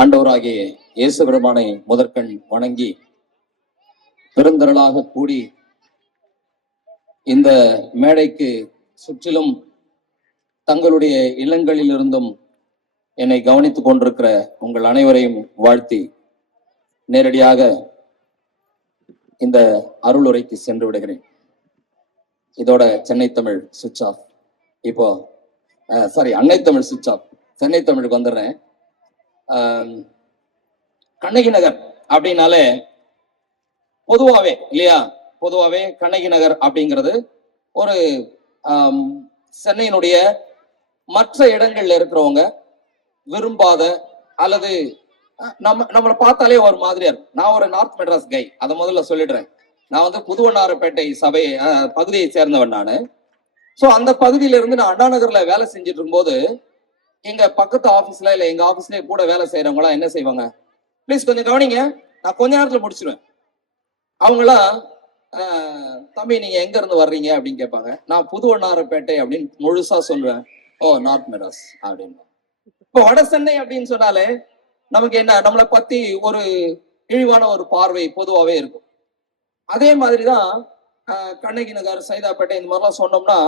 ஆண்டவராகிய இயேசு பெருமானை முதற்கண் வணங்கி பெருந்திரளாக கூடி இந்த மேடைக்கு சுற்றிலும் தங்களுடைய இல்லங்களிலிருந்தும் என்னை கவனித்துக் கொண்டிருக்கிற உங்கள் அனைவரையும் வாழ்த்தி நேரடியாக இந்த அருளுரைக்கு சென்று விடுகிறேன். இதோட சென்னை தமிழ் சுவிட்ச் ஆஃப். இப்போ அன்னை தமிழ் சுவிட்ச் ஆஃப். சென்னை தமிழுக்கு வந்துடுறேன். கண்ணகி நகர் அப்படின்னாலே பொதுவாவே இல்லையா, பொதுவாவே கண்ணகி நகர் அப்படிங்கிறது ஒரு சென்னையினுடைய மற்ற இடங்கள்ல இருக்கிறவங்க விரும்பாத அல்லது நம்மளை பார்த்தாலே ஒரு மாதிரியா இருக்கும். நான் ஒரு நார்த் மெட்ராஸ் கை, அதை முதல்ல சொல்லிடுறேன். நான் வந்து புதுவண்ணாரப்பேட்டை சபை பகுதியை சேர்ந்தவன் நானு. ஸோ அந்த பகுதியில இருந்து நான் அண்ணா நகர்ல வேலை செஞ்சுட்டு இருக்கும்போது எங்க பக்கத்து ஆபீஸ்ல இல்ல எங்க ஆபீஸ்ல கூட வேலை செய்யறவங்களாம் என்ன செய்வாங்க, ப்ளீஸ் கொஞ்சம் கவனிங்க, நான் கொஞ்ச நேரத்துல முடிச்சிருவேன். அவங்களாம் தம்பி நீங்க எங்க இருந்து வர்றீங்க அப்படின்னு கேட்பாங்க. நான் புதுவண்ணாரப்பேட்டை அப்படின்னு முழுசா சொல்லுவேன். ஓ, நார்த் மெட்ராஸ் அப்படின்னு. இப்போ வட சென்னை அப்படின்னு சொன்னாலே நமக்கு என்ன, நம்மளை பத்தி ஒரு இழிவான ஒரு பார்வை பொதுவாகவே இருக்கும். அதே மாதிரிதான் கண்ணகி நகர், சைதாப்பேட்டை இந்த மாதிரிலாம் சொன்னோம்னா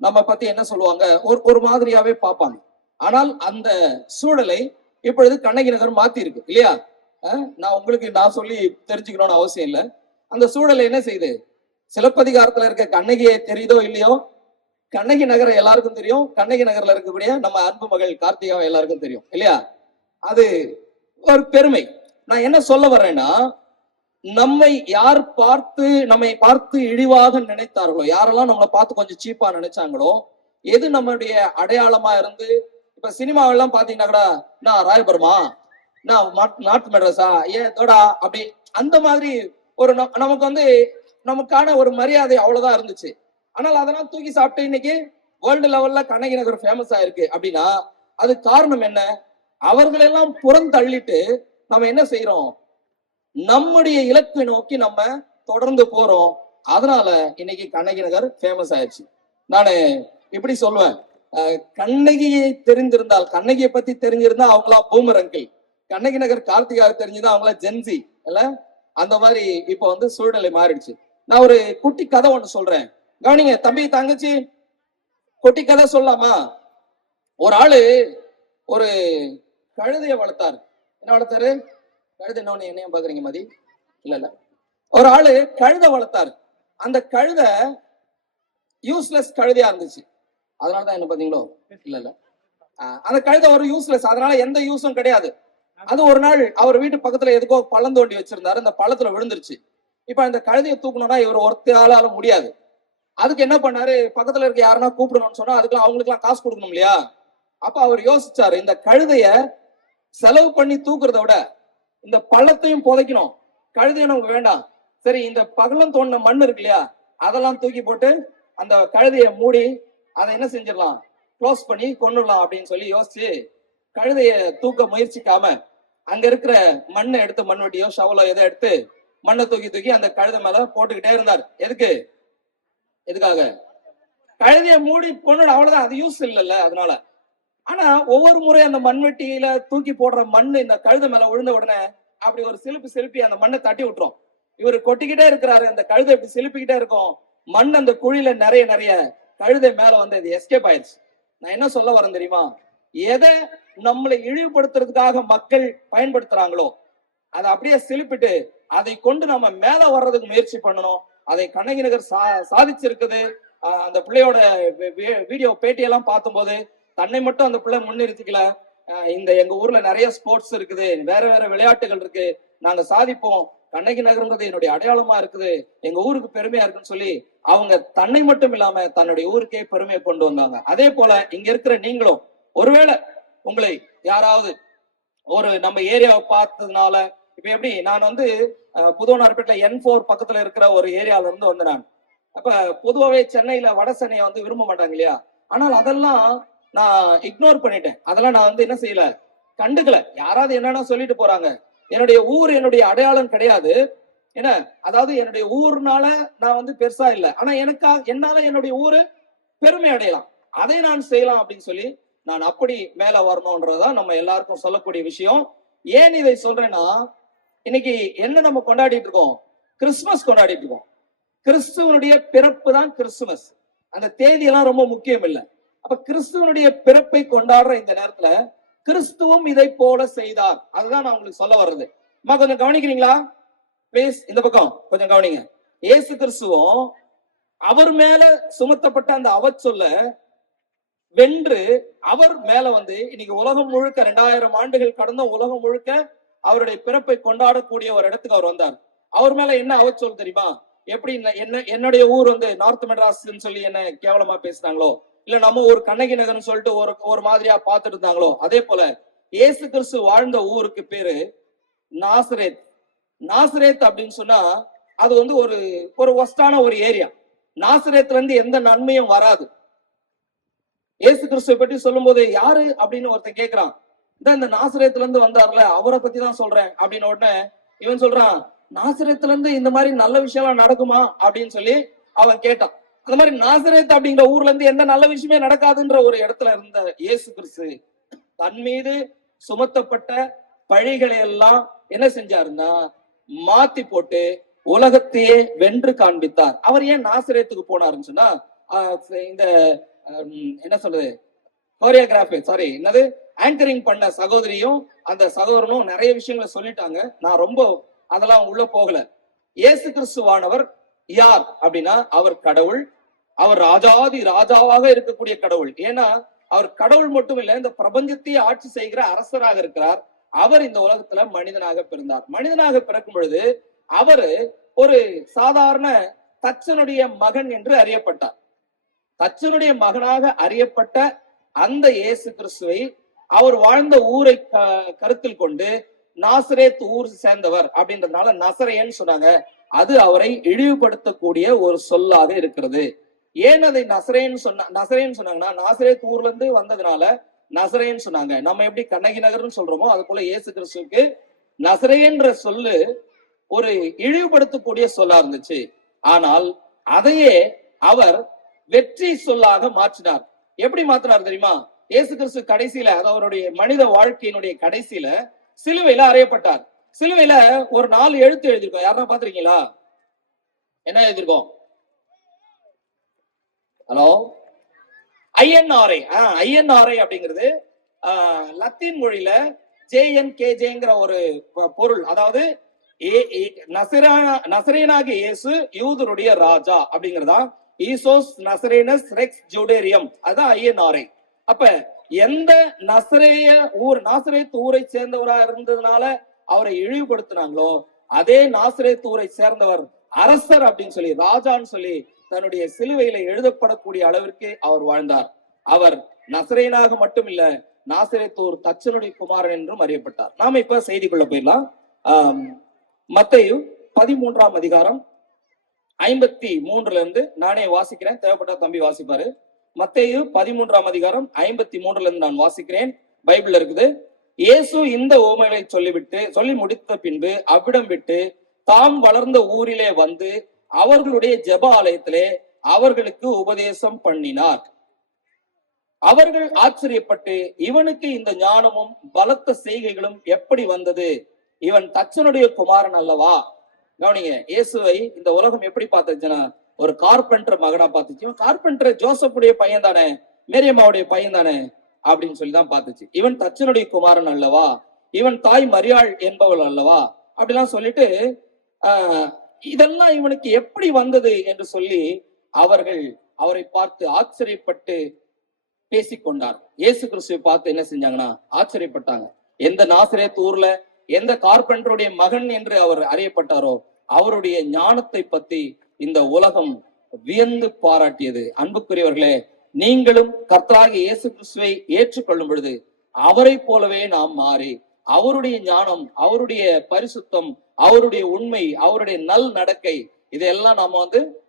நம்ம பத்தி என்ன சொல்லுவாங்க, ஒரு மாதிரியாவே பார்ப்பாங்க. ஆனால் அந்த சூழலை இப்பொழுது கண்ணகி நகர் மாத்தி இருக்கு இல்லையா. நான் சொல்லி தெரிஞ்சுக்கணும்னு அவசியம் இல்லை. அந்த சூழலை என்ன செய்யுது, சிலப்பதிகாரத்துல இருக்க கண்ணகியை தெரியுதோ இல்லையோ, கண்ணகி நகரை எல்லாருக்கும் தெரியும். கண்ணகி நகர்ல இருக்கக்கூடிய நம்ம அன்பு மகள் கார்த்திகாவை எல்லாருக்கும் தெரியும் இல்லையா. அது ஒரு பெருமை. நான் என்ன சொல்ல வர்றேன்னா, நம்மை பார்த்து இழிவாக நினைத்தார்களோ, யாரெல்லாம் நம்மளை பார்த்து கொஞ்சம் சீப்பா நினைச்சாங்களோ, எது நம்மளுடைய அடையாளமா இருந்து, இப்ப சினிமாவெல்லாம் பாத்தீங்கன்னா கூட நான் ராயபுரமா, நான் நார்த் மெட்ராஸா, ஏன் தோடா அப்படி அந்த மாதிரி ஒரு நமக்கு வந்து நமக்கான ஒரு மரியாதை அவ்வளவுதான் இருந்துச்சு. ஆனால் அதெல்லாம் தூக்கி சாப்பிட்டு இன்னைக்கு வேர்ல்டு லெவல்ல கண்ணகி நகர் ஃபேமஸ் ஆயிருக்கு அப்படின்னா அது காரணம் என்ன? அவர்களெல்லாம் புறந்தள்ளிட்டு நம்ம என்ன செய்யறோம், நம்முடைய இலக்கை நோக்கி நம்ம தொடர்ந்து போறோம். அதனால இன்னைக்கு கண்ணகி நகர் ஃபேமஸ் ஆயிடுச்சு. நானு இப்படி சொல்லுவேன், கண்ணகியை தெரிந்திருந்தால், கண்ணகியை பத்தி தெரிஞ்சிருந்தா அவங்களா பூமர் அங்கிள், கண்ணகி நகர் கார்த்திகாவை தெரிஞ்சுதான் அவங்களா ஜென்சி இல்ல. அந்த மாதிரி இப்ப வந்து சூழ்நிலை மாறிடுச்சு. நான் ஒரு குட்டி கதை ஒண்ணு சொல்றேன், கவனிங்க. தம்பி தங்கச்சி, குட்டி கதை சொல்லலாமா? ஒரு ஆளு ஒரு கழுதைய வளர்த்தாரு. என்ன வளர்த்தாரு? கழுதை. என்ன என்னையும் பாக்குறீங்க மதி? இல்ல, ஒரு ஆளு கழுதை வளர்த்தாரு. அந்த கழுதை யூஸ்லெஸ் கழுதையா இருந்துச்சு. அதனாலதான் என்ன பாத்தீங்களோ? இல்ல, அந்த கழுதை ஒரு யூஸ்லெஸ், அதனால எந்த யூஸும் கிடையாது. அது ஒரு நாள் அவர் வீட்டு பக்கத்துல எதுக்கோ பள்ளம் தோண்டி வச்சிருந்தாரு, அந்த பள்ளத்துல விழுந்துருச்சு. இப்ப அந்த கழுதையை தூக்கணும்னா இவர் ஒருத்தால முடியாது. அதுக்கு என்ன பண்ணாரு, பக்கத்துல இருக்க யாருன்னா கூப்பிடணும்னு சொன்னா அதுக்கெல்லாம் அவங்களுக்கு எல்லாம் காசு கொடுக்கணும் இல்லையா. அப்ப அவர் யோசிச்சாரு, இந்த கழுதைய செலவு பண்ணி தூக்குறத விட இந்த பள்ளத்தையும் புதைக்கணும், கழுதையும் நமக்கு வேண்டாம். சரி, இந்த பகலம் தோண்டின மண் இருக்கு இல்லையா, அதெல்லாம் தூக்கி போட்டு அந்த கழுதைய மூடி அதை என்ன செஞ்சிடலாம், க்ளோஸ் பண்ணி கொண்டுடலாம் அப்படின்னு சொல்லி யோசிச்சு கழுதைய தூக்க முயற்சிக்காம அங்க இருக்கிற மண்ணை எடுத்து, மண்வெட்டியோ ஷவலோ எதை எடுத்து மண்ணை தூக்கி அந்த கழுதை மேல போட்டுக்கிட்டே இருந்தார். எதுக்காக? கழுதைய மூடி கொண்டு, அவ்வளவுதான், அது யூஸ் இல்லைல்ல, அதனால. ஆனா ஒவ்வொரு முறை அந்த மண்வெட்டியில தூக்கி போடுற மண்ணு இந்த கழுதை மேல விழுந்த உடனே அப்படி ஒரு சிலுப்பி அந்த மண்ணை தட்டி விட்டுரும். இவர் கொட்டிக்கிட்டே இருக்கிறாரு, அந்த கழுதை இப்படி சிலுப்பிக்கிட்டே இருக்கும். மண் அந்த குழியில நிறைய கழுதை மேல வந்து அது எஸ்கேப் ஆயிடுச்சு. நான் என்ன சொல்ல வரேன் தெரியுமா, எதை நம்மளை இழிவுபடுத்துறதுக்காக மக்கள் பயன்படுத்துறாங்களோ அதை அப்படியே சிலுப்பிட்டு அதை கொண்டு நம்ம மேல வர்றதுக்கு முயற்சி பண்ணணும். அதை கண்ணகி நகர் சாதிச்சிருக்குது. அந்த பிள்ளையோட வீடியோ பேட்டியெல்லாம் பார்க்கும்போது தன்னை மட்டும் அந்த பிள்ளை முன்னிறுத்திக்கல, எங்க ஊர்ல நிறைய ஸ்போர்ட்ஸ் இருக்குது, வேற விளையாட்டுகள் இருக்கு, நாங்க சாதிப்போம், கண்ணகி நகர்ன்றது என்னுடைய அடையாளமா இருக்குது, எங்க ஊருக்கு பெருமையா இருக்குன்னு சொல்லி அவங்க தன்னை மட்டும் இல்லாம தன்னுடைய ஊருக்கே பெருமையை கொண்டு வந்தாங்க. அதே போல இங்க இருக்கிற நீங்களும், ஒருவேளை உங்களை யாராவது ஒரு நம்ம ஏரியாவை பார்த்ததுனால, இப்ப எப்படி நான் வந்து புதுவண்ணாரப்பேட்டை N4 பக்கத்துல இருக்கிற ஒரு ஏரியால இருந்து வந்து நான், அப்ப பொதுவாவே சென்னையில வட சென்னையை வந்து விரும்ப மாட்டாங்க இல்லையா. ஆனால் அதெல்லாம் நான் இக்னோர் பண்ணிட்டேன். அதெல்லாம் நான் வந்து என்ன செய்யல, கண்டுக்கல. யாராவது என்னன்னா சொல்லிட்டு போறாங்க. என்னுடைய ஊர் என்னுடைய அடையாளம் கிடையாது. என்ன, அதாவது என்னுடைய ஊர்னால நான் வந்து பெருசா இல்லை, ஆனா என்னால என்னுடைய ஊரு பெருமை அடையலாம், அதை நான் செய்யலாம் அப்படின்னு சொல்லி நான் அப்படி மேல வரணும்ன்றதான் நம்ம எல்லாருக்கும் சொல்லக்கூடிய விஷயம். ஏன் இதை சொல்றேன்னா, இன்னைக்கு என்ன நம்ம கொண்டாடிட்டு இருக்கோம்? கிறிஸ்துமஸ் கொண்டாடிட்டு இருக்கோம். கிறிஸ்துவனுடைய பிறப்பு தான் கிறிஸ்துமஸ். அந்த தேதி எல்லாம் ரொம்ப முக்கியம் இல்ல. அப்ப கிறிஸ்துவனுடைய பிறப்பை கொண்டாடுற இந்த நேரத்துல கிறிஸ்துவும் இதை போல செய்தார். அதுதான் நான் உங்களுக்கு சொல்ல வர்றது. அம்மா கொஞ்சம் கவனிக்கிறீங்களா? பிளீஸ் இந்த பக்கம் கொஞ்சம் கவனிங்க. இயேசு கிறிஸ்துவும் அவர் மேல சுமத்தப்பட்ட அந்த அவச்சொல்ல வென்று அவர் மேல வந்து இன்னைக்கு உலகம் முழுக்க 2000 ஆண்டுகள் கடந்த உலகம் முழுக்க அவருடைய பிறப்பை கொண்டாடக்கூடிய ஒரு இடத்துக்கு அவர் வந்தார். அவர் மேல என்ன அவச்சொல் தெரியுமா? எப்படி என்னுடைய ஊர் வந்து நார்த் மெட்ராஸ்ன்னு சொல்லி என்ன கேவலமா பேசினாங்களோ, இல்ல நம்ம ஒரு கண்ணகி நகர்னு சொல்லிட்டு ஒரு மாதிரியா பார்த்துட்டு இருந்தாங்களோ, அதே போல இயேசு கிறிஸ்து வாழ்ந்த ஊருக்கு பேரு நாசரேத். நாசரேத் அப்படின்னு சொன்னா அது வந்து ஒரு ஒஸ்டான ஒரு ஏரியா. நாசரேத்ல இருந்து எந்த நன்மையும் வராது. இயேசு கிறிஸ்துவை பற்றி சொல்லும் போது யாரு அப்படின்னு ஒருத்தன் கேட்கிறான். இந்த நாசரேத்துல இருந்து வந்தார்ல, அவரை பத்தி தான் சொல்றேன் அப்படின்னு உடனே இவன் சொல்றான், நாசரேத்துல இருந்து இந்த மாதிரி நல்ல விஷயம் நடக்குமா அப்படின்னு சொல்லி அவன் கேட்டான். அந்த மாதிரி நாசரேத் அப்படிங்கிற ஊர்ல இருந்து எந்த நல்ல விஷயமே நடக்காதுன்ற ஒரு இடத்துல இருந்த இயேசு கிறிஸ்து தன் மீது சுமத்தப்பட்ட பழிகளை எல்லாம் என்ன செஞ்சாருன்னா மாத்தி போட்டு உலகத்தையே வென்று காண்பித்தார். அவர் ஏன் நாசரேத்துக்கு போனாருன்னு சொன்னா, இந்த என்ன சொல்றது, கோரியோகிராஃபி சாரி என்னது ஆங்கரிங் பண்ண சகோதரியும் அந்த சகோதரனும் நிறைய விஷயங்களை சொல்லிட்டாங்க. நான் ரொம்ப அதெல்லாம் உள்ள போகல. இயேசு கிறிஸ்துவானவர் யார் அப்படின்னா, அவர் கடவுள். அவர் ராஜாதி ராஜாவாக இருக்கக்கூடிய கடவுள். ஏன்னா அவர் கடவுள் மட்டும் இல்ல, இந்த பிரபஞ்சத்தையே ஆட்சி செய்கிற அரசராக இருக்கிறார். அவர் இந்த உலகத்துல மனிதனாக பிறந்தார். மனிதனாக பிறக்கும் பொழுது அவரு ஒரு சாதாரண தச்சனுடைய மகன் என்று அறியப்பட்டார். தச்சனுடைய மகனாக அறியப்பட்ட அந்த இயேசு கிறிஸ்துவை அவர் வாழ்ந்த ஊரை கருத்தில் கொண்டு நாசரேத் ஊர் சேர்ந்தவர் அப்படின்றதுனால நசரேன்னு சொன்னாங்க. அது அவரை இழிவுபடுத்தக்கூடிய ஒரு சொல்லாக இருக்கிறது. ஏன் அதை நசரேன்னு சொன்னாங்கன்னா, நாசரேத் ஊர்ல இருந்து வந்ததுனால நசரேன்னு சொன்னாங்க. நம்ம எப்படி கண்ணகி நகர்னு சொல்றோமோ அது போல இயேசு கிறிஸ்துவுக்கு நசரேன்ற சொல்லு ஒரு இழிவுபடுத்தக்கூடிய சொல்லா இருந்துச்சு. ஆனால் அதையே அவர் வெற்றி சொல்லாக மாற்றினார். எப்படி மாற்றினார் தெரியுமா? இயேசு கிறிஸ்து கடைசியில, அது அவருடைய மனித வாழ்க்கையினுடைய கடைசியில சிலுவையில அறையப்பட்டார். சிலுவையில ஒரு 4 எழுத்து எழுதிருக்கோம். யாரா பாத்திருக்கீங்களா? என்ன எழுதிருக்கோம்? Hello, INRI. ஐஎன்ஆர்ஐ அப்படிங்கிறது லத்தீன் மொழியில JNKJங்கிற ஒரு பொருள். அதாவது நசரேனாகிய இயேசு யூதருடைய ராஜா அப்படிங்கிறதா. ஈசோஸ் நசரேனஸ் ரெக்ஸ் ஜூடேரியம், அதான் ஐஎன்ஆர்ஐ. அப்ப எந்த நாசரேத் ஊரை சேர்ந்தவரா இருந்ததுனால அவரை இழிவுபடுத்தினாங்களோ, அதே நாசரேத் ஊரை சேர்ந்தவர் அரசர் அப்படின்னு சொல்லி, ராஜான்னு சொல்லி தன்னுடைய சிலுவையில எழுதப்படக்கூடிய அளவிற்கு அவர் வாழ்ந்தார். அவர் நசரேனாக மட்டும் இல்ல, நாசரேத்தூர் தச்சனுடைய குமாரன் என்றும் அறியப்பட்டார். நாம இப்ப செய்திக்குள்ள போயிடலாம். மத்தேயு 13ஆம் அதிகாரம் 53 இருந்து நானே வாசிக்கிறேன், தேவைப்பட்டா தம்பி வாசிப்பாரு. மத்தேயு 13ஆம் அதிகாரம் 53 இருந்து நான் வாசிக்கிறேன். பைபிள் இருக்குது. இயேசு இந்த உவமைகளை சொல்லி முடித்த பின்பு அவ்விடம் விட்டு தாம் வளர்ந்த ஊரிலே வந்து அவர்களுடைய ஜெப ஆலயத்திலே அவர்களுக்கு உபதேசம் பண்ணினார். அவர்கள் ஆச்சரியப்பட்டு, இவனுக்கு இந்த ஞானமும் பலத்த செய்கைகளும் எப்படி வந்தது? இவன் தச்சனுடைய குமாரன் அல்லவா? கவனிங்க, இயேசுவை இந்த உலகம் எப்படி பார்த்துச்சுன்னா, ஒரு கார்பெண்டர் மகனா பார்த்துச்சு. இவன் கார்பெண்டர் ஜோசப்புடைய பையன் தானே, மேரியம்மாவுடைய பையன் தானே அப்படின்னு சொல்லிதான் பார்த்துச்சு. இவன் தச்சனுடைய குமாரன் அல்லவா? இவன் தாய் மரியாள் என்பவள் அல்லவா? அப்படிலாம் சொல்லிட்டு இதெல்லாம் இவனுக்கு எப்படி வந்தது என்று சொல்லி அவரை பார்த்து ஆச்சரியப்பட்டு பேசிக்கொண்டார். இயேசு கிறிஸ்துவை பார்த்து என்ன செஞ்சாங்கன்னா ஆச்சரியப்பட்டாங்க. எந்த நாசரேத் ஊர்ல எந்த கார்பெண்டருடைய மகன் என்று அவர் அறியப்பட்டாரோ அவருடைய ஞானத்தை பத்தி இந்த உலகம் வியந்து பாராட்டியது. அன்புக்குரியவர்களே, நீங்களும் கர்த்தராகிய இயேசு கிறிஸ்துவை ஏற்றுக்கொள்ளும் பொழுது அவரை போலவே நாம் மாறி அவருடைய ஞானம், அவருடைய பரிசுத்தம், அவருடைய உண்மை, அவருடைய நல் நடக்கை, இதெல்லாம் நாம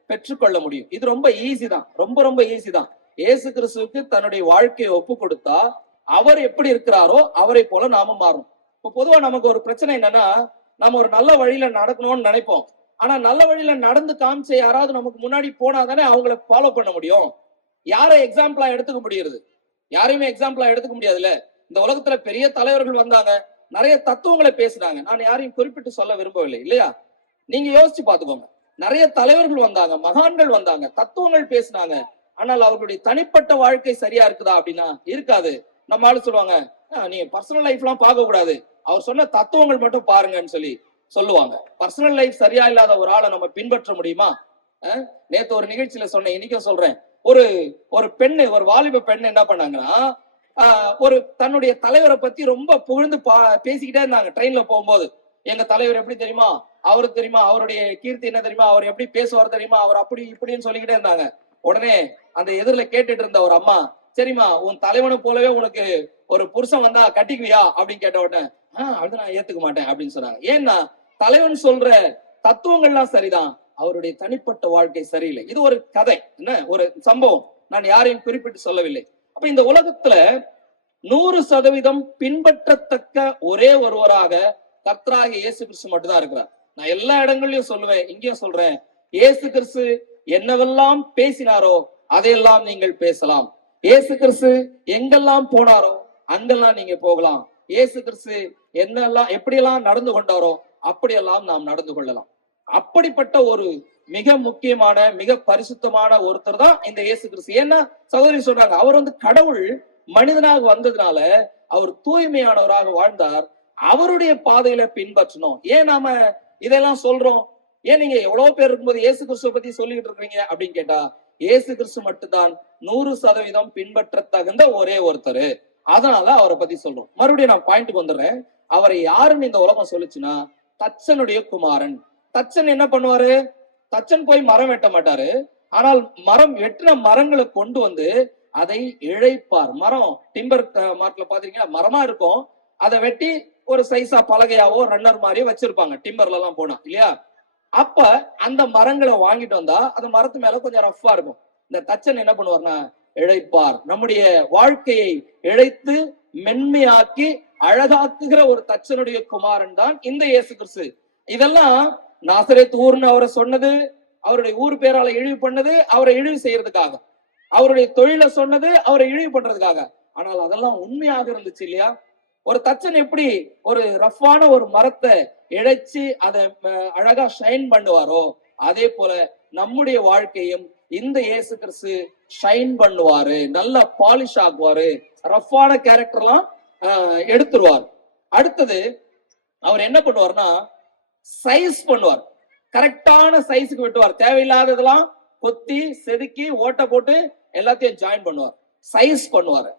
பெற்றுக்கொள்ள முடியும். இது ரொம்ப ஈஸி தான், ரொம்ப ரொம்ப ஈஸி தான். இயேசு கிறிஸ்துவுக்கு தன்னுடைய வாழ்க்கையை ஒப்பு கொடுத்தா அவர் எப்படி இருக்கிறாரோ அவரை போல நாம மாறும். இப்ப பொதுவா நமக்கு ஒரு பிரச்சனை என்னன்னா, நம்ம ஒரு நல்ல வழியில நடக்கணும்னு நினைப்போம். ஆனா நல்ல வழியில நடந்து காமிச்ச யாராவது நமக்கு முன்னாடி போனாதானே அவங்களை ஃபாலோ பண்ண முடியும். யாரை எக்ஸாம்பிளா எடுத்துக்க முடியுது? யாரையுமே எக்ஸாம்பிளா எடுத்துக்க முடியாதுல்ல. இந்த உலகத்துல பெரிய தலைவர்கள் வந்தாங்க, நிறைய தத்துவங்களை பேசுனாங்க. நான் யாரையும் குறிப்பிட்டு சொல்ல விரும்பவில்லை இல்லையா. நீங்க யோசிச்சு பாத்துக்கோங்க. நிறைய தலைவர்கள் வந்தாங்க, மகான்கள் வந்தாங்க, தத்துவங்கள் பேசினாங்க. ஆனால் அவர்களுடைய தனிப்பட்ட வாழ்க்கை சரியா இருக்குதா அப்படின்னா இருக்காது. நம்ம ஆளு சொல்லுவாங்க, நீங்க பர்சனல் லைஃப் எல்லாம் பார்க்க கூடாது, அவர் சொன்ன தத்துவங்கள் மட்டும் பாருங்கன்னு சொல்லுவாங்க. பர்சனல் லைஃப் சரியா இல்லாத ஒரு ஆளை நம்ம பின்பற்ற முடியுமா? நேத்து ஒரு நிகழ்ச்சியில சொன்னேன், இன்னைக்கும் சொல்றேன். ஒரு பெண்ணு, ஒரு வாலிப பெண்ணு என்ன பண்ணாங்கன்னா, ஒரு தன்னுடைய தலைவரை பத்தி ரொம்ப புகழ்ந்து பேசிக்கிட்டே இருந்தாங்க ட்ரெயின்ல போகும்போது. எங்க தலைவர் எப்படி தெரியுமா, அவருக்கு தெரியுமா, அவருடைய கீர்த்தி என்ன தெரியுமா, அவர் எப்படி பேசுவார் தெரியுமா, அவர் அப்படி இப்படின்னு சொல்லிக்கிட்டே இருந்தாங்க. உடனே அந்த எதிரில கேட்டுட்டு இருந்த ஒரு அம்மா, சரிம்மா உன் தலைவனை போலவே உனக்கு ஒரு புருஷன் வந்தா கட்டிக்குவியா அப்படின்னு கேட்ட உடனே, அது நான் ஏத்துக்க மாட்டேன் அப்படின்னு சொன்னாங்க. ஏன்னா தலைவன் சொல்ற தத்துவங்கள்லாம் சரிதான், அவருடைய தனிப்பட்ட வாழ்க்கை சரியில்லை. இது ஒரு கதை, என்ன ஒரு சம்பவம், நான் யாரையும் குறிப்பிட்டு சொல்லவில்லை. அப்ப இந்த உலகத்துல 100% பின்பற்றத்தக்க ஒரே ஒருவராக கர்த்தராகிய இயேசு கிறிஸ்து மட்டும்தான் இருக்கிறார். நான் எல்லா இடங்கள்லயும் சொல்லுவேன், இங்கேயும் சொல்றேன், இயேசு கிறிஸ்து என்னவெல்லாம் பேசினாரோ அதையெல்லாம் நீங்கள் பேசலாம். இயேசு கிறிஸ்து எங்கெல்லாம் போனாரோ அங்கெல்லாம் நீங்க போகலாம். இயேசு கிறிஸ்து என்னெல்லாம் எப்படியெல்லாம் நடந்து கொண்டாரோ அப்படியெல்லாம் நாம் நடந்து கொள்ளலாம். அப்படிப்பட்ட ஒரு மிக முக்கியமான, மிக பரிசுத்தமான ஒருத்தர் தான் இந்த இயேசு கிறிஸ்து. ஏன்னா சகோதரி சொல்றாங்க, அவர் கடவுள் மனிதனாக வந்ததுனால அவர் தூய்மையானவராக வாழ்ந்தார். அவருடைய பாதையில பின்பற்றணும். ஏன் நாம இதெல்லாம் சொல்றோம்? ஏன் நீங்க எவ்வளவு பேர் இருக்கும்போது இயேசு கிறிஸ்துவ பத்தி சொல்லிட்டு இருக்கீங்க அப்படின்னு கேட்டா, இயேசு கிறிஸ்து மட்டும்தான் 100% பின்பற்ற தகுந்த ஒரே ஒருத்தர். அதனால அவரை பத்தி சொல்றோம். மறுபடியும் நான் பாயிண்ட்க்கு வந்துடுறேன். அவரை யாருன்னு இந்த உலகம் சொல்லுச்சுன்னா, தச்சனுடைய குமாரன். தச்சன் என்ன பண்ணுவாரு? தச்சன் போய் மரம் வெட்ட மாட்டாரு. ஆனால் வெட்டின மரங்களை கொண்டு வந்து அதை இழைப்பார். மரம் டிம்பர் மார்க்ல பாத்தீங்கன்னா மரமா இருக்கும், அதை வெட்டி ஒரு சைஸா பலகையாவோ ரன்னர் மாதிரியோ வச்சிருப்பாங்க டிம்பர்ல எல்லாம் போனா இல்லையா. அப்ப அந்த மரங்களை வாங்கிட்டு வந்தா அந்த மரத்து மேல கொஞ்சம் ரஃப்பா இருக்கும். இந்த தச்சன் என்ன பண்ணுவார்னா இழைப்பார். நம்முடைய வாழ்க்கையை இழைத்து மென்மையாக்கி அழகாக்குகிற ஒரு தச்சனுடைய குமாரன் தான் இந்த இயேசு கிறிஸ்து. இதெல்லாம் நாசரேத் ஊர்னு அவரை சொன்னது, அவருடைய ஊர் பேரால இழிவு பண்ணது அவரை இழிவு செய்யறதுக்காக, அவருடைய தொழிலை சொன்னது அவரை இழிவு பண்றதுக்காக. ஆனால் அதெல்லாம் உண்மையாக இருந்துச்சு இல்லையா. ஒரு தச்சன் எப்படி ஒரு ரஃப்பான ஒரு மரத்தை இழைச்சு அதை அழகா ஷைன் பண்ணுவாரோ, அதே போல நம்முடைய வாழ்க்கையும் இந்த இயேசு கிறிஸ்து ஷைன் பண்ணுவாரு, நல்லா பாலிஷ் ஆக்குவாரு, ரஃப்பான கேரக்டர்லாம் எடுத்துருவார். அடுத்தது அவர் என்ன பண்ணுவார்னா சைஸ் பண்ணுவார். கரெக்டான சைஸுக்கு வெட்டுவார். தேவையில்லாததெல்லாம் கொத்தி செதுக்கி ஓட்ட போட்டு எல்லாத்தையும் ஜாயின் பண்ணுவார். சைஸ் பண்ணுவார்,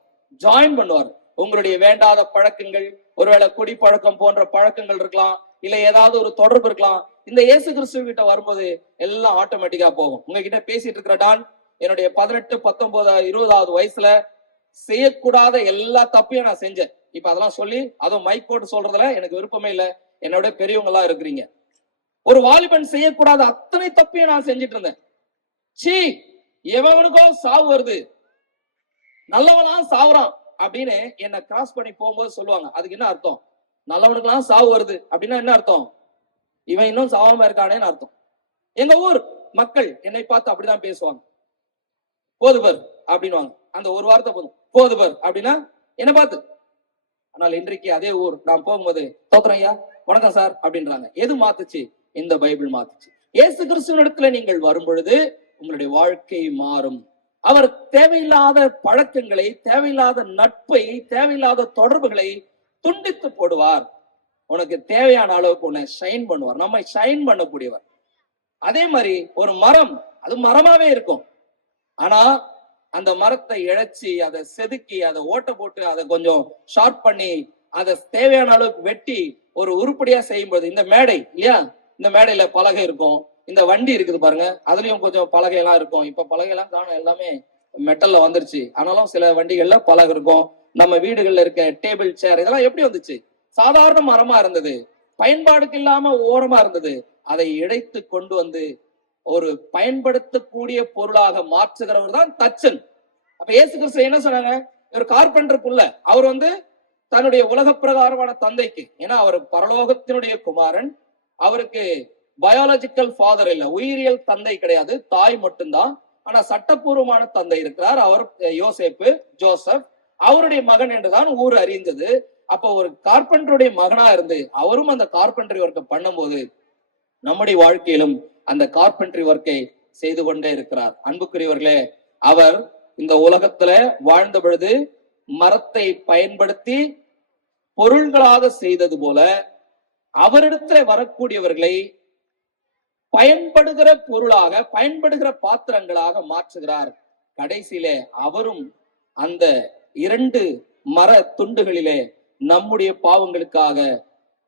ஜாயின் பண்ணுவார். உங்களுடைய வேண்டாத பழக்கங்கள், ஒருவேளை குடி பழக்கம் போன்ற பழக்கங்கள் இருக்கலாம், இல்ல ஏதாவது ஒரு தொடர்பு இருக்கலாம். இந்த இயேசு கிறிஸ்து கிட்ட வரும்போது எல்லாம் ஆட்டோமேட்டிக்கா போகும். உங்ககிட்ட பேசிட்டு இருக்கிற நான் என்னுடைய 18, 19, 20வது வயசுல செய்யக்கூடாத எல்லா தப்பையும் நான் செஞ்சேன். இப்ப அதெல்லாம் சொல்லி அதுவும் மைக் போட்டு சொல்றதுல எனக்கு விருப்பமே இல்லை. என்னோட பெரியவங்க எல்லாம் இருக்கிறீங்க. ஒரு வாலிபன் செய்யக்கூடாத அத்தனை தப்பையும் நான் செஞ்சிட்டு இருந்தேன். சீ, எவனுக்கோ சாவு வருது, நல்லவனாம் சாவுறான் அப்படின்னு என்ன கிராஸ் பண்ணி போகும்போது சொல்லுவாங்க. அதுக்கு என்ன அர்த்தம்? நல்லவனுக்கெல்லாம் சாவு வருது அப்படின்னா என்ன அர்த்தம்? இவன் இன்னும் சாவாம இருக்கானேன்னு அர்த்தம். எங்க ஊர் மக்கள் என்னை பார்த்து அப்படிதான் பேசுவாங்க. போதுபர் அப்படின்வாங்க. அந்த ஒரு வார்த்தை போதும், போதுபர் அப்படின்னா என்ன பார்த்து. ஆனால் இன்றைக்கு அதே ஊர் நான் போகும்போது தோத்திரம் ஐயா, வணக்கம் சார் அப்படின்றாங்க. எது மாத்துச்சு? இந்த பைபிள் மாத்துச்சு. இயேசு கிறிஸ்துவினிடத்துல நீங்கள் வரும் பொழுது உங்களுடைய வாழ்க்கை மாறும். அவர் தேவையில்லாத பழக்கங்களை, தேவையில்லாத நட்பை, தேவையில்லாத தொடர்புகளை துண்டித்து போடுவார். உனக்கு தேவையான அளவுக்கு உன்னை ஷைன் பண்ணுவார். நம்மை ஷைன் பண்ணக்கூடியவர். அதே மாதிரி ஒரு மரம், அது மரமாவே இருக்கும். ஆனா அந்த மரத்தை இழைச்சி, அதை செதுக்கி, அதை ஓட்ட போட்டு, அதை கொஞ்சம் ஷார்ப் பண்ணி, அதை தேவையான அளவுக்கு வெட்டி ஒரு உருப்படியா செய்யும்போது, இந்த மேடை இல்லையா, இந்த மேடையில பலகை இருக்கும், இந்த வண்டி இருக்குது பாருங்க, அதுலயும் கொஞ்சம் பலகை எல்லாம் இருக்கும். இப்ப பலகை எல்லாம் காணும், எல்லாமே மெட்டல்ல வந்துருச்சு. ஆனாலும் சில வண்டிகள்ல பலகை இருக்கும். நம்ம வீடுகள்ல இருக்க டேபிள், சேர் இதெல்லாம் எப்படி வந்துச்சு? சாதாரண மரமா இருந்தது, பயன்பாடுக்கு இல்லாம ஓரமா இருந்தது. அதை இழைத்து கொண்டு வந்து ஒரு பயன்படுத்தக்கூடிய பொருளாக மாற்றுகிறவர் தான் தச்சன். அப்ப இயேசு கிறிஸ்து என்ன சொன்னாங்க? ஒரு கார்பெண்டருக்குள்ள அவர் தன்னுடைய உலக பிரகாரமான தந்தைக்கு, ஏன்னா அவர் பரலோகத்தினுடைய குமாரன், அவருக்கு பயாலஜிக்கல் ஃபாதர் இல்ல, உயிரியல் தந்தை கிடையாது, தாய் மட்டும்தான். ஆனா சட்டப்பூர்வமான தந்தை இருக்கிறார். அவர் யோசேப்பு, ஜோசப், அவருடைய மகன் என்றுதான் ஊர் அறிந்தது. அப்ப ஒரு கார்பெண்டருடைய மகனா இருந்து அவரும் அந்த கார்பெண்டரி ஒர்க்கை பண்ணும்போது நம்முடைய வாழ்க்கையிலும் அந்த கார்பெண்டரி ஒர்க்கை செய்து கொண்டே இருக்கிறார். அன்புக்குரியவர்களே, அவர் இந்த உலகத்துல வாழ்ந்த பொழுது மரத்தை பயன்படுத்தி பொருள்களாக செய்தது போல அவரிடத்துல வரக்கூடியவர்களை பயன்படுகிற பொருளாக, பயன்படுகிற பாத்திரங்களாக மாற்றுகிறார். கடைசியிலே அவரும் அந்த 2 மர துண்டுகளிலே நம்முடைய பாவங்களுக்காக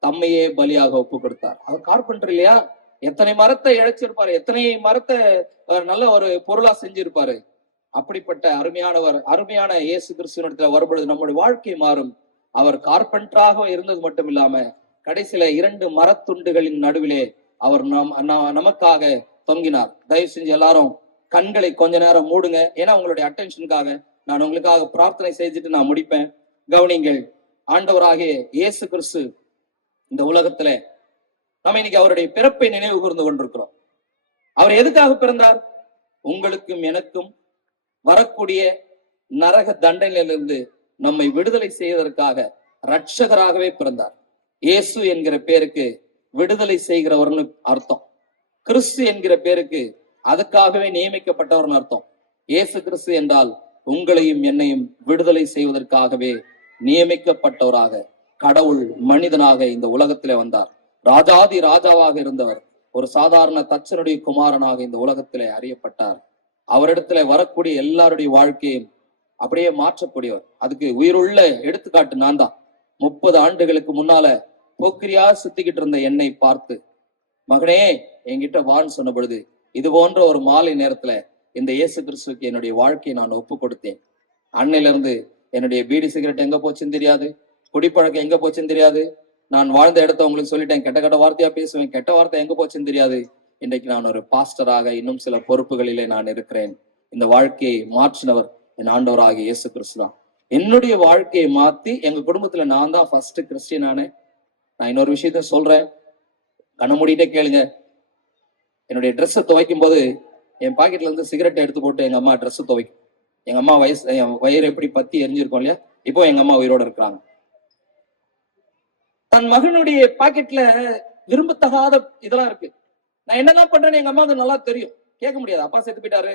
தம்மையே பலியாக ஒப்பு கொடுத்தார். அவர் கார்பெண்டர் இல்லையா? எத்தனை மரத்தை இழைச்சிருப்பாரு, எத்தனை மரத்தை நல்ல ஒரு பொருளா செஞ்சிருப்பாரு. அப்படிப்பட்ட அருமையான இயேசு கிறிஸ்துவினிடத்துல வரும்பொழுது நம்முடைய வாழ்க்கை மாறும். அவர் கார்பெண்டராக இருந்தது மட்டும் இல்லாம கடைசியில 2 மரத்துண்டுகளின் நடுவிலே அவர் நமக்காக தொங்கினார். தயவு செஞ்சு எல்லாரும் கண்களை கொஞ்ச நேரம் மூடுங்க. ஏன்னா உங்களுடைய அட்டென்ஷனுக்காக நான் உங்களுக்காக பிரார்த்தனை செய்துட்டு நான் முடிப்பேன். கவனிங்கள். ஆண்டவராகிய இயேசு கிறிஸ்து இந்த உலகத்துல நம்ம இன்னைக்கு அவருடைய பிறப்பை நினைவு கூர்ந்து கொண்டிருக்கிறோம். அவர் எதுக்காக பிறந்தார்? உங்களுக்கும் எனக்கும் வரக்கூடிய நரக தண்டனையிலிருந்து நம்மை விடுதலை செய்வதற்காக இரட்சகராகவே பிறந்தார். இயேசு என்கிற பேருக்கு விடுதலை செய்கிறவர்னு அர்த்தம். கிறிஸ்து என்கிற பேருக்கு அதுக்காகவே நியமிக்கப்பட்டவர்னு அர்த்தம். இயேசு கிறிஸ்து என்றால் உங்களையும் என்னையும் விடுதலை செய்வதற்காகவே நியமிக்கப்பட்டவராக கடவுள் மனிதனாக இந்த உலகத்திலே வந்தார். ராஜாதி ராஜாவாக இருந்தவர் ஒரு சாதாரண தச்சனுடைய குமாரனாக இந்த உலகத்திலே அறியப்பட்டார். அவரிடத்துல வரக்கூடிய எல்லாருடைய வாழ்க்கையும் அப்படியே மாற்றக்கூடியவர். அதுக்கு உயிருள்ள எடுத்துக்காட்டு நான் தான். 30 ஆண்டுகளுக்கு முன்னால போக்கிரியா சுத்திக்கிட்டு இருந்த என்னை பார்த்து, மகனே என்கிட்ட வான்னு சொன்ன பொழுது இது போன்ற ஒரு மாலை நேரத்துல இந்த இயேசு கிறிஸ்துவுக்கு என்னுடைய வாழ்க்கையை நான் ஒப்பு கொடுத்தேன். அன்னையில இருந்து என்னுடைய பீடி சிகரெட் எங்க போச்சுன்னு தெரியாது, குடிப்பழக்கம் எங்க போச்சுன்னு தெரியாது. நான் வாழ்ந்த இடத்த உங்களுக்கு சொல்லிட்டேன், கெட்ட வார்த்தையா பேசுவேன், கெட்ட வார்த்தை எங்க போச்சுன்னு தெரியாது. இன்றைக்கு நான் ஒரு பாஸ்டராக இன்னும் சில பொறுப்புகளிலே நான் இருக்கிறேன். இந்த வாழ்க்கையை மாற்றினவர் என் ஆண்டவராகிய இயேசு கிறிஸ்து தான். என்னுடைய வாழ்க்கையை மாத்தி எங்க குடும்பத்துல நான் தான் ஃபர்ஸ்ட் கிறிஸ்டியனானே. நான் இன்னொரு விஷயத்த சொல்றேன், கண்ண மூடிட்டே கேளுங்க. என்னுடைய ட்ரெஸ்ஸை துவைக்கும் போது என் பாக்கெட்ல இருந்து சிகரெட்டை எடுத்து போட்டு எங்க அம்மா ட்ரெஸ் துவைக்கும். எங்க அம்மா வயிறு எப்படி பத்தி எரிஞ்சிருக்கோம் இல்லையா? இப்போ எங்க அம்மா உயிரோட இருக்கிறாங்க. தன் மகனுடைய பாக்கெட்ல விரும்பத்தகாத இதெல்லாம் இருக்கு. நான் என்னதான் பண்றேன்னு எங்க அம்மாவுக்கு நல்லா தெரியும். கேட்க முடியாது, அப்பா செத்து போயிட்டாரு,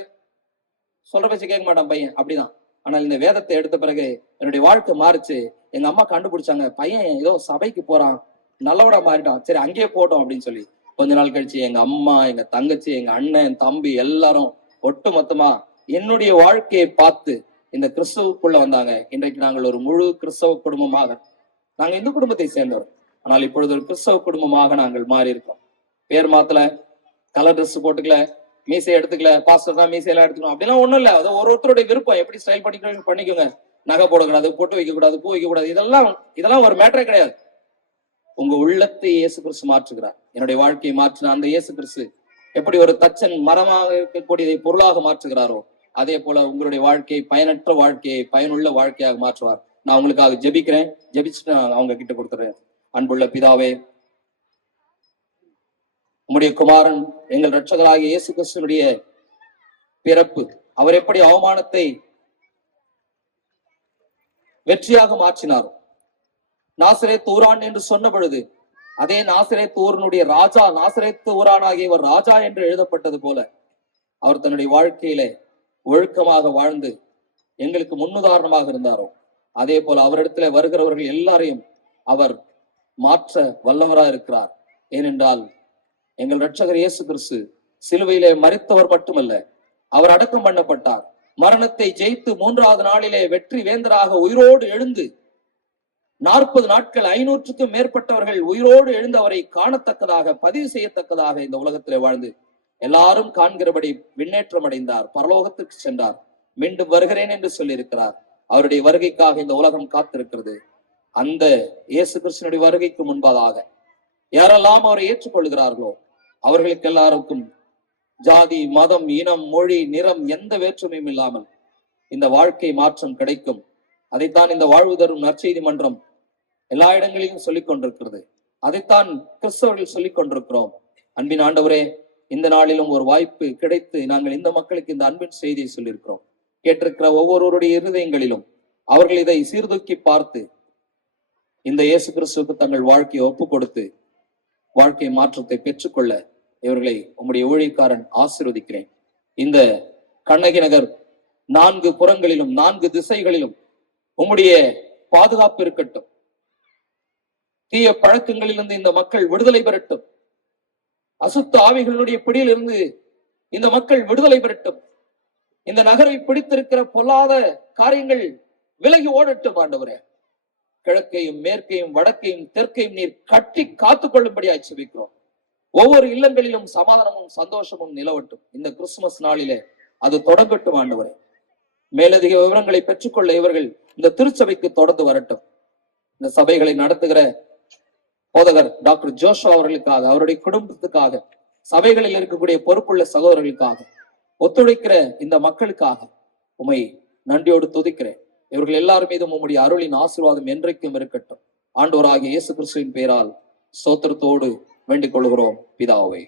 சொல்ற பேச்சு கேட்க மாட்டான் பையன், அப்படிதான். ஆனால் இந்த வேதத்தை எடுத்த பிறகு என்னுடைய வாழ்க்கை மாறிச்சு. எங்க அம்மா கண்டுபிடிச்சாங்க, பையன் ஏதோ சபைக்கு போறான், நல்லவடா மாறிட்டான், சரி அங்கேயே போட்டோம் அப்படின்னு சொல்லி. கொஞ்ச நாள் கழிச்சு எங்க அம்மா, எங்க தங்கச்சி, எங்க அண்ணன், தம்பி எல்லாரும் ஒட்டு மொத்தமா என்னுடைய வாழ்க்கையை பார்த்து இந்த கிறிஸ்தவுக்குள்ள வந்தாங்க. இன்றைக்கு நாங்கள் ஒரு முழு கிறிஸ்தவ குடும்பமாக, நாங்க இந்து குடும்பத்தை சேர்ந்தவர், ஆனால் இப்பொழுது ஒரு கிறிஸ்தவ குடும்பமாக நாங்கள் மாறி இருக்கோம். பேர் மாத்தல, கலர் ட்ரெஸ் போட்டுக்கல, மீசை எடுத்துக்கல, பாஸ்டர் தான் மீசையெல்லாம் எடுத்துக்கணும் அப்படிலாம் ஒண்ணும் இல்ல. அது ஒருத்தருடைய விருப்பம், எப்படி ஸ்டைல் பண்ணிக்கோங்க. நகை போடக்கூடாது, பொட்டு வைக்க கூடாது, பூ வைக்க கூடாது, இதெல்லாம் ஒரு மேட்டரே கிடையாது. உங்க உள்ளத்தை இயேசு கிறிஸ்து மாற்றுகிறார். என்னுடைய வாழ்க்கையை மாற்றின அந்த இயேசு கிறிஸ்து எப்படி ஒரு தச்சன் மரமாக இருக்கக்கூடியதை பொருளாக மாற்றுகிறாரோ, அதே போல உங்களுடைய வாழ்க்கையை, பயனற்ற வாழ்க்கையை பயனுள்ள வாழ்க்கையாக மாற்றுவார். நான் உங்களுக்காக ஜெபிக்கிறேன். ஜெபிச்சுட்டு அவங்க கிட்ட கொடுத்துறேன். அன்புள்ள பிதாவே, உம்முடைய குமாரன் எங்கள் இரட்சகராகிய இயேசு கிறிஸ்துவினுடைய பிறப்பு, அவர் எப்படி அவமானத்தை வெற்றியாக மாற்றினார். நாசரேத்து ஊரான் என்று சொன்ன பொழுது அதே நாசரேத்து ஊரனுடைய ராஜா, நாசரேத்து ஊரானாகியவர் ராஜா என்று எழுதப்பட்டது போல அவர் தன்னுடைய வாழ்க்கையிலே ஒழுக்கமாக வாழ்ந்து எங்களுக்கு முன்னுதாரணமாக இருந்தாரோ, அதே போல அவரிடத்துல வருகிறவர்கள் எல்லாரையும் அவர் மாற்ற வல்லவராக இருக்கிறார். ஏனென்றால் எங்கள் இரட்சகர் இயேசு கிறிஸ்து சிலுவையிலே மரித்தவர் மட்டுமல்ல, அவர் அடக்கம் பண்ணப்பட்டார். மரணத்தை ஜெயித்து 3வது நாளிலே வெற்றி வேந்தராக உயிரோடு எழுந்து 40 நாட்கள் 500க்கும் மேற்பட்டவர்கள் உயிரோடு எழுந்து அவரை காணத்தக்கதாக, பதிவு செய்யத்தக்கதாக இந்த உலகத்திலே வாழ்ந்து எல்லாரும் காண்கிறபடி விண்ணேற்றம் அடைந்தார், பரலோகத்துக்கு சென்றார், மீண்டும் வருகிறேன் என்று சொல்லியிருக்கிறார். அவருடைய வருகைக்காக இந்த உலகம் காத்திருக்கிறது. அந்த இயேசு கிறிஸ்துவினுடைய வருகைக்கு முன்பதாக யாரெல்லாம் அவரை ஏற்றுக்கொள்கிறார்களோ அவர்களுக்கு எல்லாருக்கும் ஜாதி, மதம், இனம், மொழி, நிறம் எந்த வேற்றுமையும் இல்லாமல் இந்த வாழ்க்கை மாற்றம் கிடைக்கும். அதைத்தான் இந்த வாழ்வு தரும் நற்செய்தி மன்றம் எல்லா இடங்களிலும் சொல்லிக் கொண்டிருக்கிறது. அதைத்தான் கிறிஸ்தவர்கள் சொல்லிக் கொண்டிருக்கிறோம். அன்பின் ஆண்டவரே, இந்த நாளிலும் ஒரு வாய்ப்பு கிடைத்து நாங்கள் இந்த மக்களுக்கு இந்த அன்பின் செய்தியை சொல்லியிருக்கிறோம். கேட்டிருக்கிற ஒவ்வொருவருடைய இருதயங்களிலும் அவர்கள் இதை சீர்தூக்கி பார்த்து இந்த இயேசு கிறிஸ்துவுக்கு தங்கள் வாழ்க்கையை ஒப்பு கொடுத்து வாழ்க்கை மாற்றத்தை பெற்றுக்கொள்ள இவர்களை உம்முடைய ஊழியக்காரன் ஆசீர்வதிக்கிறேன். இந்த கண்ணகி நகர் 4 புறங்களிலும் 4 திசைகளிலும் உம்முடைய பாதுகாப்பு இருக்கட்டும். தீய பழக்கங்களிலிருந்து இந்த மக்கள் விடுதலை பெறட்டும். அசுத்த ஆவிகளுடைய பிடியிலிருந்து இந்த மக்கள் விடுதலை பெறட்டும். இந்த நகரை பிடித்திருக்கிற பொல்லாத காரியங்கள் விலகி ஓடட்டும் ஆண்டவரே. கிழக்கையும் மேற்கையும் வடக்கையும் தெற்கையும் நீர் கட்டி காத்துக் கொள்ளும்படியாய் செபிக்கிறோம். ஒவ்வொரு இல்லங்களிலும் சமாதானமும் சந்தோஷமும் நிலவட்டும். இந்த கிறிஸ்துமஸ் நாளிலே அது தொடங்கட்டும் ஆண்டவரே. மேலதிக விவரங்களை பெற்றுக்கொள்ள இவர்கள் இந்த திருச்சபைக்கு தொடர்ந்து வரட்டும். இந்த சபைகளை நடத்துகிற போதகர் டாக்டர் ஜோஷா அவர்களுக்காக, அவருடைய குடும்பத்துக்காக, சபைகளில் இருக்கக்கூடிய பொறுப்புள்ள சகோதரர்களுக்காக, ஒத்துழைக்கிற இந்த மக்களுக்காக உம்மை நன்றியோடு துதிக்கிறேன். இவர்கள் எல்லாரும் மீதும் உம்முடைய அருளின் ஆசீர்வாதம் என்றைக்கும் இருக்கட்டும். ஆண்டவராகிய இயேசு கிறிஸ்துவின் பெயரால் ஸ்தோத்திரத்தோடு வேண்டிக் கொள்கிறோம் பிதாவே.